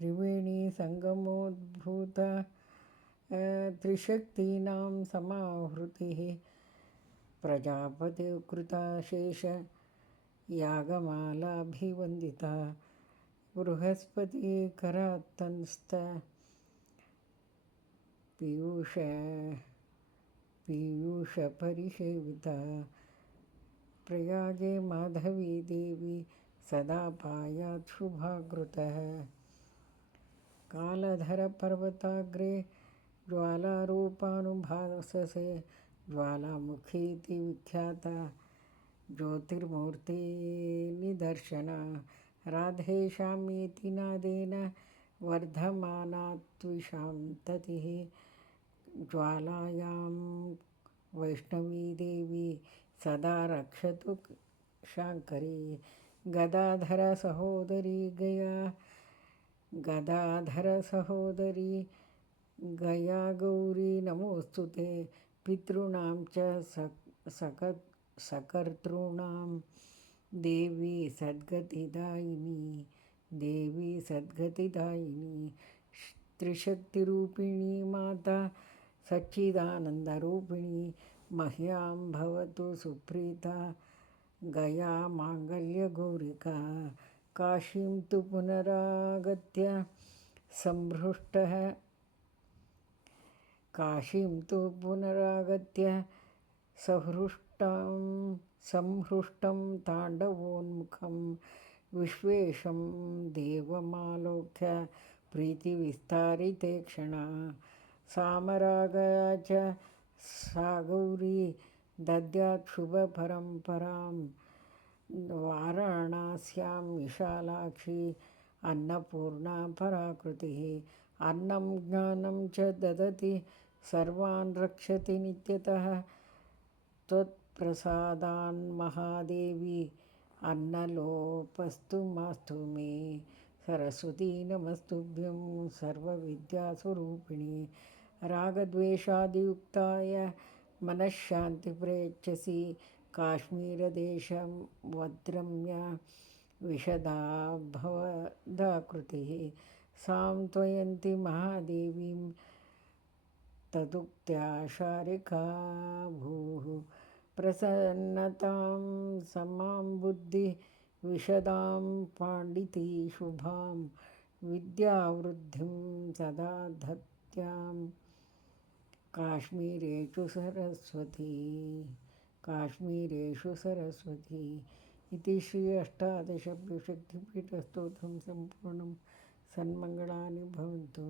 त्रिवेणी संगमोद्भूत त्रिशक्तीनां समाहृतिः प्रजापतिः कृता शेष यागमालाभिवन्दिता बृहस्पति करात्तंस्त पीयूषपरिसेविता प्रयागे माधवी देवी सदा पायात् शुभाकृतः कालधरपर्वताग्रे ज्वालारूपानुभाससे ज्वालामुखीति विख्याता ज्योतिर्मूर्ति निदर्शना राधेशामीति नादेन वर्धमानात्विषां ततिः ज्वालायां वैष्णवी देवी सदा रक्षतु शाङ्करी गदाधर सहोदरी गया गौरी नमोऽस्तुते पितॄणां च सकर्तॄणां देवी सद्गतिदायिनी त्रिशक्तिरूपिणी माता सच्चिदानन्दरूपिणी मह्यां भवतु सुप्रीता गया माङ्गल्यगौरिका काशीं तु पुनरागत्य संहृष्टं ताण्डवोन्मुखं विश्वेशं देवमालोक्य प्रीतिविस्तारिते क्षणा सामरागया च सा गौरी दद्यात् शुभपरम्परां वाराणास्यां विशालाक्षी अन्नपूर्णा पराकृतिः अन्नं ज्ञानं च ददति सर्वान् रक्षति नित्यतः त्वत्प्रसादान्महादेवी अन्नलोपस्तु मास्तु मे सरस्वती नमस्तुभ्यं सर्वविद्यास्वरूपिणी रागद्वेषादियुक्ताय मनःशान्तिप्रयच्छसि काश्मीरदेशं वद्रम्य विशदा भवदाकृतिः सान्त्वयन्ति महादेवीं तदुक्त्या शारिका भूः प्रसन्नतां समां बुद्धिविशदां पाण्डिती शुभां विद्यावृद्धिं सदा धत्यां काश्मीरेषु सरस्वती इति श्री अष्टादशशक्तिपीठस्तोत्रं सम्पूर्णं सन्मङ्गलानि भवन्तु।